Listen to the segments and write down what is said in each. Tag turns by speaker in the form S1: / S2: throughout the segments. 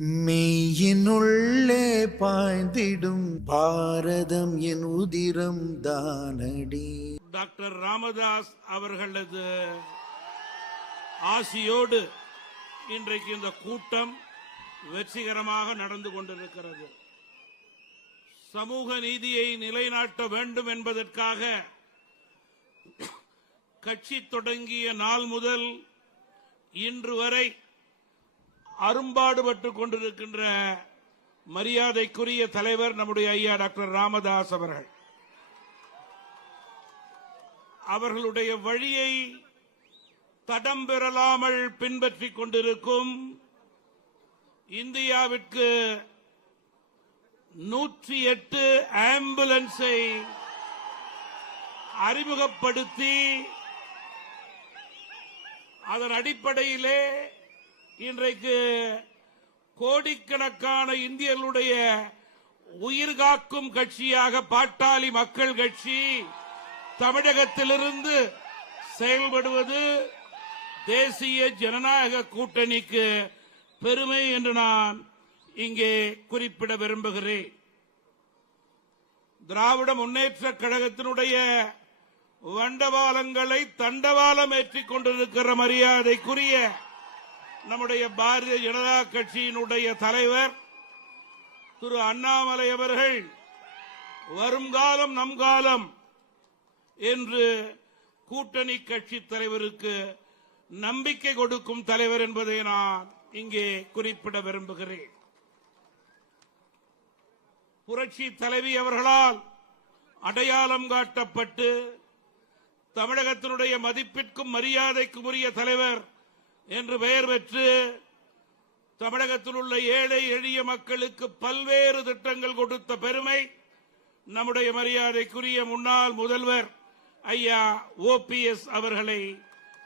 S1: மெய்யினுள்ளே பாய்ந்திடும் பாரதம் என் உதிரம் தானடி.
S2: டாக்டர் ராமதாஸ் அவர்களது ஆசியோடு இன்றைக்கு இந்த கூட்டம் வெற்றிகரமாக நடந்து கொண்டிருக்கிறது. சமூக நீதியை நிலைநாட்ட வேண்டும் என்பதற்காக கட்சி தொடங்கிய நாள் முதல் இன்று வரை அரும்பாடுபட்டுக் கொண்டிருக்கின்ற மரியாதைக்குரிய தலைவர் நம்முடைய ஐயா டாக்டர் ராமதாஸ் அவர்கள். அவர்களுடைய வழியை தடம் பெறலாமல் பின்பற்றிக் கொண்டிருக்கும் இந்தியாவிற்கு நூற்றி எட்டு ஆம்புலன்ஸை அறிமுகப்படுத்தி அதன் அடிப்படையிலே இன்றைக்கு கோடிக்கணக்கான இந்தியர்களுடைய உயிர் காக்கும் கட்சியாக பாட்டாளி மக்கள் கட்சி தமிழகத்திலிருந்து செயல்படுவது தேசிய ஜனநாயக கூட்டணிக்கு பெருமை என்று நான் இங்கே குறிப்பிட விரும்புகிறேன். திராவிட முன்னேற்ற கழகத்தினுடைய வண்டவாளங்களை தண்டவாளம் ஏற்றிக் கொண்டிருக்கிற மரியாதைக்குரிய நம்முடைய பாரதிய ஜனதா கட்சியினுடைய தலைவர் திரு அண்ணாமலை அவர்கள் வருங்காலம் நம் காலம் என்று கூட்டணி கட்சி தலைவருக்கு நம்பிக்கை கொடுக்கும் தலைவர் என்பதை நான் இங்கே குறிப்பிட விரும்புகிறேன். புரட்சி தலைவி அவர்களால் அடையாளம் காட்டப்பட்டு தமிழகத்தினுடைய மதிப்பிற்கும் மரியாதைக்கும் உரிய தலைவர் என்று பெயர் பெற்று தமிழகத்தில் உள்ள ஏழை எளிய மக்களுக்கு பல்வேறு திட்டங்கள் கொடுத்த பெருமை நம்முடைய மரியாதைக்குரிய முன்னாள் முதல்வர் ஐயா ஓபிஎஸ் அவர்களை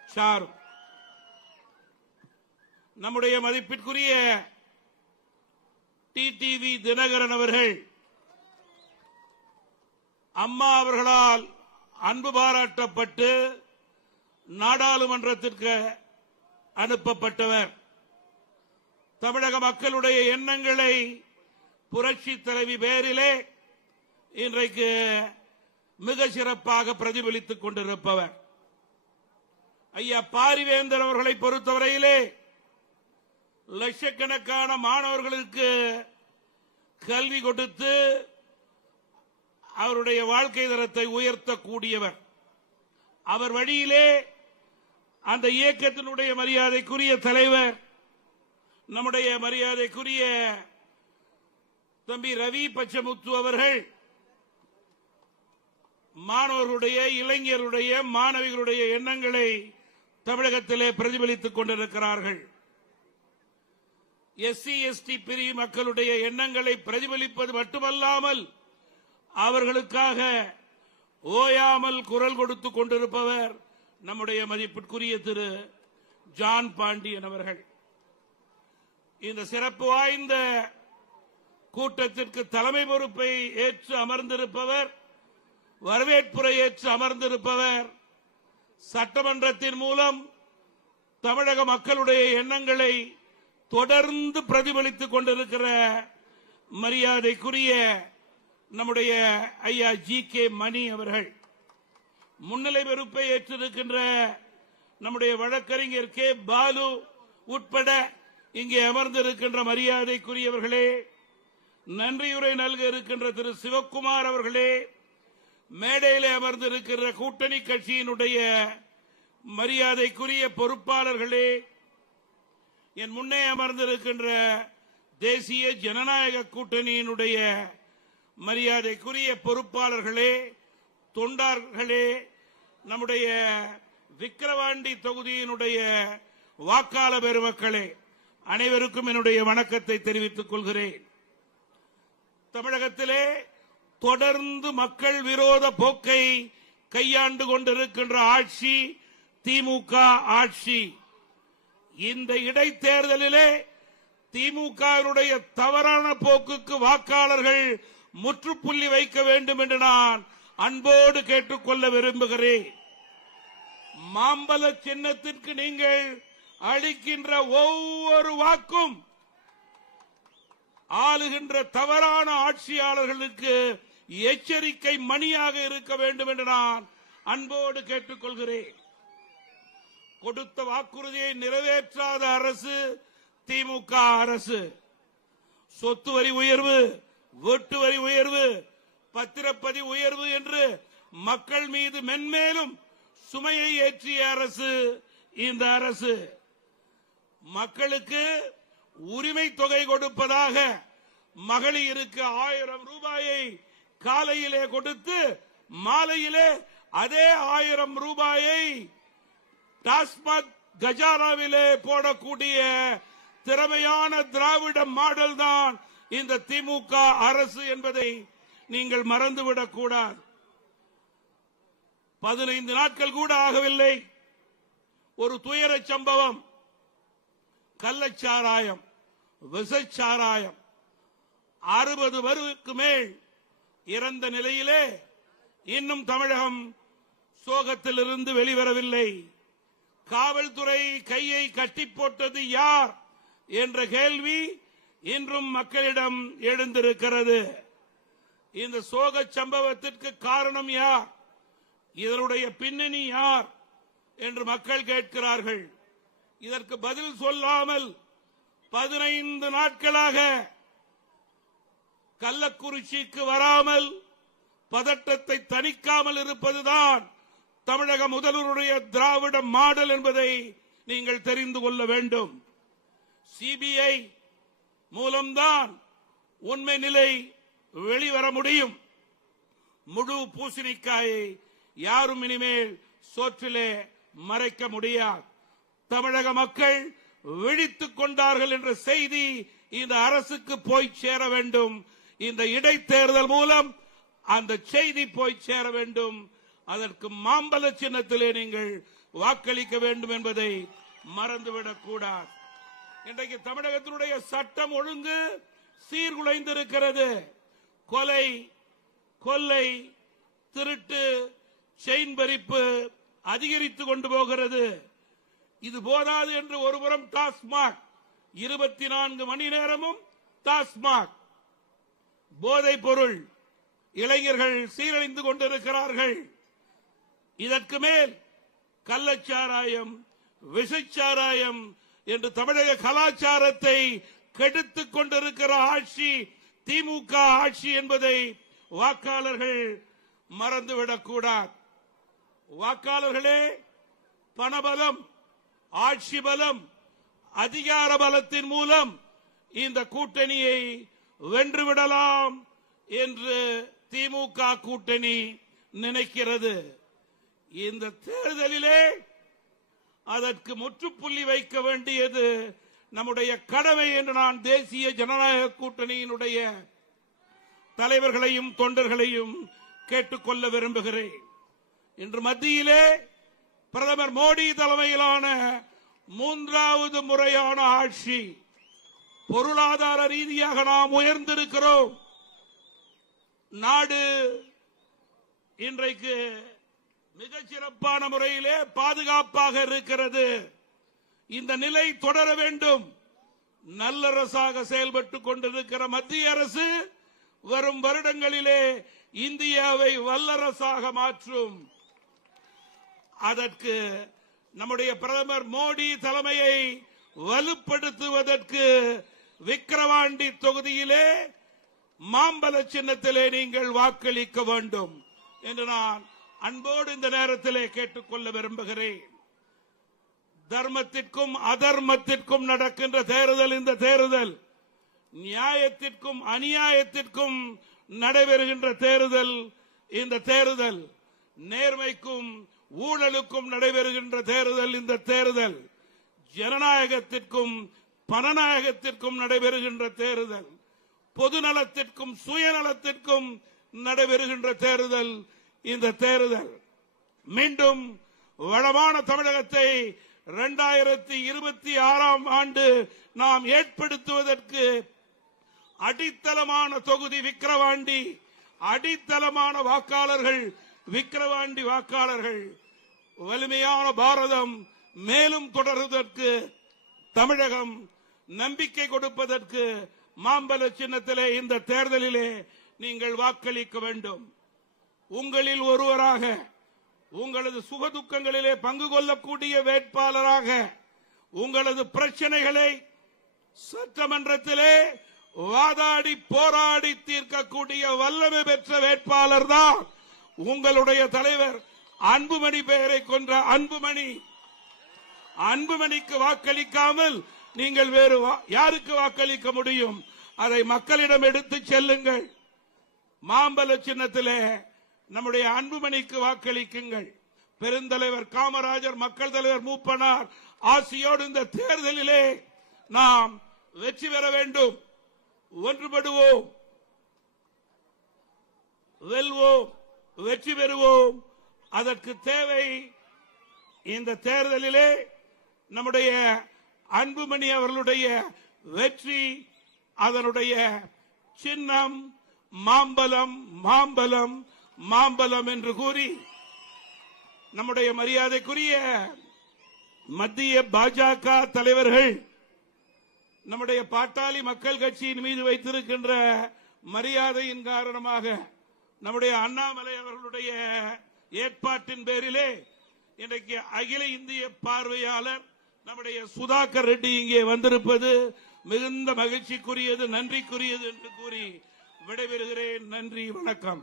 S2: சாரும். நம்முடைய மதிப்பிற்குரிய டிடிவி தினகரன் அவர்கள் அம்மா அவர்களால் அன்பு பாராட்டப்பட்டு நாடாளுமன்றத்திற்கு அனுப்பப்பட்டவர். தமிழக மக்களுடைய எண்ணங்களை புரட்சி தலைவி பேரிலே இன்றைக்கு மிக சிறப்பாக பிரதிபலித்துக் கொண்டிருப்பவர். ஐயா பாரிவேந்தர் அவர்களை பொறுத்தவரையிலே லட்சக்கணக்கான மாணவர்களுக்கு கல்வி கொடுத்து அவருடைய வாழ்க்கை தரத்தை உயர்த்தக்கூடியவர். அவர் வழியிலே அந்த இயக்கத்தினுடைய மரியாதைக்குரிய தலைவர் நம்முடைய மரியாதைக்குரிய தம்பி ரவி பச்சமுத்து அவர்கள் மாணவர்களுடைய இளைஞருடைய மாணவிகளுடைய எண்ணங்களை தமிழகத்திலே பிரதிபலித்துக் கொண்டிருக்கிறார்கள். எஸ்சி எஸ்டி பிரிவு மக்களுடைய எண்ணங்களை பிரதிபலிப்பது மட்டுமல்லாமல் அவர்களுக்காக ஓயாமல் குரல் கொடுத்து கொண்டிருப்பவர் நம்முடைய மதிப்பிற்குரிய திரு ஜான் பாண்டியன் அவர்கள் இந்த சிறப்பு வாய்ந்த கூட்டத்திற்கு தலைமை பொறுப்பை ஏற்று அமர்ந்திருப்பவர் வரவேற்புரை ஏற்று அமர்ந்திருப்பவர் சட்டமன்றத்தின் மூலம் தமிழக மக்களுடைய எண்ணங்களை தொடர்ந்து பிரதிபலித்துக் கொண்டிருக்கிற மரியாதைக்குரிய நம்முடைய ஐயா ஜி கே மணி அவர்கள். முன்னிலை வெறுப்பை ஏற்றிருக்கின்ற நம்முடைய வழக்கறிஞர் கே. பாலு உட்பட இங்கே அமர்ந்திருக்கின்ற மரியாதைக்குரியவர்களே நன்றியுரை நல்க இருக்கின்ற திரு. சிவக்குமார் அவர்களே மேடையில் அமர்ந்திருக்கிற கூட்டணி கட்சியினுடைய மரியாதைக்குரிய பொறுப்பாளர்களே என் முன்னே அமர்ந்திருக்கின்ற தேசிய ஜனநாயக கூட்டணியினுடைய மரியாதைக்குரிய பொறுப்பாளர்களே தொண்டார்களே நம்முடைய விக்கிரவாண்டி தொகுதியினுடைய வாக்காள பெருமக்களே அனைவருக்கும் என்னுடைய வணக்கத்தை தெரிவித்துக் கொள்கிறேன். தமிழகத்திலே தொடர்ந்து மக்கள் விரோத போக்கை கையாண்டு கொண்டிருக்கின்ற ஆட்சி திமுக ஆட்சி. இந்த இடைத்தேர்தலிலே திமுகவினுடைய தவறான போக்குக்கு வாக்காளர்கள் முற்றுப்புள்ளி வைக்க வேண்டும் என்று நான் அன்போடு கேட்டுக்கொள்ள விரும்புகிறேன். மாம்பல சின்னத்திற்கு நீங்கள் அளிக்கின்ற ஒவ்வொரு வாக்கும் ஆளுகின்ற தவறான ஆட்சியாளர்களுக்கு எச்சரிக்கை மணியாக இருக்க வேண்டும் என்று நான் அன்போடு கேட்டுக்கொள்கிறேன். கொடுத்த வாக்குறுதியை நிறைவேற்றாத அரசு திமுக அரசு. சொத்து வரி உயர்வு வீட்டு வரி உயர்வு பத்திரப்பதி உயர்வு என்று மக்கள் மீது மென்மேலும் சுமையை ஏற்றிய அரசு இந்த அரசு. மக்களுக்கு உரிமை தொகை கொடுப்பதாக மகளிருக்கு ஆயிரம் ரூபாயை காலையிலே கொடுத்து மாலையிலே அதே ஆயிரம் ரூபாயை டாஸ்மாக் கஜானாவிலே போடக்கூடிய திறமையான திராவிட மாடல் தான் இந்த திமுக அரசு என்பதை நீங்கள் மறந்துவிடக் கூடாது. பதினைந்து நாட்கள் கூட ஆகவில்லை. ஒரு துயர சம்பவம். கள்ளச்சாராயம் விசச்சாராயம் அறுபது வருவுக்கு மேல் இறந்த நிலையிலே இன்னும் தமிழகம் சோகத்திலிருந்து வெளிவரவில்லை. காவல்துறை கையை கட்டி போட்டது யார்? என்ற கேள்வி இன்றும் மக்களிடம் எழுந்திருக்கிறது. இந்த சோக சம்பவத்திற்கு காரணம் யார்? இதனுடைய பின்னணி யார்? என்று மக்கள் கேட்கிறார்கள். இதற்கு பதில் சொல்லாமல் பதினைந்து நாட்களாக கள்ளக்குறிச்சிக்கு வராமல் பதட்டத்தை தணிக்காமல் இருப்பதுதான் தமிழக முதல்வருடைய திராவிட மாடல் என்பதை நீங்கள் தெரிந்து கொள்ள வேண்டும். சிபிஐ மூலம்தான் உண்மை நிலை வெளிவர முடியும். முழு பூசணிக்காயை யாரும் இனிமேல் சோற்றிலே மறைக்க முடியாது. தமிழக மக்கள் விழித்துக் கொண்டார்கள் என்ற செய்தி இந்த அரசுக்கு போய் சேர வேண்டும். இந்த இடைத்தேர்தல் மூலம் அந்த செய்தி போய் சேர வேண்டும். அதற்கு மாம்பல சின்னத்திலே நீங்கள் வாக்களிக்க வேண்டும் என்பதை மறந்துவிடக் கூடாது. இன்றைக்கு தமிழகத்தினுடைய சட்டம் ஒழுங்கு சீர்குலைந்திருக்கிறது. கொலை கொள்ளை திருட்டு செயின் பறிப்பு அதிகரித்து கொண்டு போகிறது. இது போதாது என்று ஒருபுறம் டாஸ்மாக் இருபத்தி நான்கு மணி நேரமும் டாஸ்மாக். போதைப் பொருள் இளைஞர்கள் சீரழிந்து கொண்டிருக்கிறார்கள். இதற்கு மேல் கள்ளச்சாராயம் விஷச்சாராயம் என்று தமிழக கலாச்சாரத்தை கெடுத்துக் கொண்டிருக்கிற ஆட்சி திமுக ஆட்சி என்பதை வாக்காளர்கள் மறந்துவிடக் கூடாது வாக்காளர்களே பணபலம் ஆட்சி பலம் அதிகார பலத்தின் மூலம் இந்த கூட்டணியை வென்றுவிடலாம் என்று திமுக கூட்டணி நினைக்கிறது. இந்த தேர்தலிலே அதற்கு முற்றுப்புள்ளி வைக்க வேண்டியது நம்முடைய கடமை என்று நான் தேசிய ஜனநாயக கூட்டணியினுடைய தலைவர்களையும் தொண்டர்களையும் கேட்டுக்கொள்ள விரும்புகிறேன். இன்று மத்தியிலே பிரதமர் மோடி தலைமையிலான மூன்றாவது முறையான ஆட்சி பொருளாதார ரீதியாக நாம் உயர்ந்திருக்கிறோம். நாடு இன்றைக்கு மிகச்சிறப்பான முறையிலே பாதுகாப்பாக இருக்கிறது. இந்த நிலை தொடர வேண்டும். நல்லரசாக செயல்பட்டுக் கொண்டிருக்கிற மத்திய அரசு வரும் வருடங்களிலே இந்தியாவை வல்லரசாக மாற்றும். அதற்கு நம்முடைய பிரதமர் மோடி தலைமையை வலுப்படுத்துவதற்கு விக்கிரவாண்டி தொகுதியிலே மாம்பல சின்னத்திலே நீங்கள் வாக்களிக்க வேண்டும் என்று நான் அன்போடு இந்த நேரத்திலே கேட்டுக்கொள்ள விரும்புகிறேன். தர்மத்திற்கும் அதர்மத்திற்கும் நடக்கின்ற தேர்தல் இந்த தேர்தல் நியாயத்திற்கும் அநியாயத்திற்கும் நடைபெறுகின்ற தேர்தல் இந்த தேர்தல் நேர்மைக்கும் ஊழலுக்கும் நடைபெறுகின்ற தேர்தல் இந்த தேர்தல் ஜனநாயகத்திற்கும் பணநாயகத்திற்கும் நடைபெறுகின்ற தேர்தல் பொதுநலத்திற்கும் சுயநலத்திற்கும் நடைபெறுகின்ற தேர்தல் இந்த தேர்தல் மீண்டும் வளமான தமிழகத்தை இரண்டாயிரத்தி இருபத்தி ஆறாம் ஆண்டு நாம் ஏற்படுத்துவதற்கு அடித்தளமான தொகுதி விக்கிரவாண்டி அடித்தளமான வாக்காளர்கள் விக்கிரவாண்டி வாக்காளர்கள் வலிமையான பாரதம் மேலும் தொடருவதற்கு தமிழகம் நம்பிக்கை கொடுப்பதற்கு மாம்பழ சின்னத்திலே இந்த தேர்தலிலே நீங்கள் வாக்களிக்க வேண்டும். உங்களில் ஒருவராக உங்களது சுகதுக்கங்களிலே பங்கு கொள்ளக்கூடிய வேட்பாளராக உங்களது பிரச்சனைகளை சட்டமன்றத்திலே வாதாடி போராடி தீர்க்கக்கூடிய வல்லமை பெற்ற வேட்பாளர் தான் உங்களுடைய தலைவர் அன்புமணி பெயரை கொன்ற அன்புமணி. அன்புமணிக்கு வாக்களிக்காமல் நீங்கள் வேறு வா- யாருக்கு வாக்களிக்க முடியும்? அதை மக்களிடம் எடுத்து செல்லுங்கள். மாம்பழ சின்னத்திலே நம்முடைய அன்புமணிக்கு வாக்களிக்குங்கள். பெருந்தலைவர் காமராஜர் மக்கள் தலைவர் மூப்பனார் ஆசியோடு இந்த தேர்தலிலே நாம் வெற்றி பெற வேண்டும். ஒன்றுபடுவோம். வெல்வோம். வெற்றி பெறுவோம். அதற்கு தேவை இந்த தேர்தலிலே நம்முடைய அன்புமணி அவர்களுடைய வெற்றி அதனுடைய சின்னம் மாம்பலம் மாம்பலம் மாம்பலம் என்று கூறி நம்முடைய மரியாதைக்குரிய மத்திய பாஜக தலைவர்கள் நம்முடைய பாட்டாளி மக்கள் கட்சியின் மீது வைத்திருக்கின்ற மரியாதையின் காரணமாக நம்முடைய அண்ணாமலை அவர்களுடைய ஏற்பாட்டின் பேரிலே இன்றைக்கு அகில இந்திய பார்வையாளர் நம்முடைய சுதாகர் ரெட்டி இங்கே வந்திருப்பது மிகுந்த மகிழ்ச்சிக்குரியது நன்றிக்குரியது என்று கூறி விடைபெறுகிறேன். நன்றி வணக்கம்.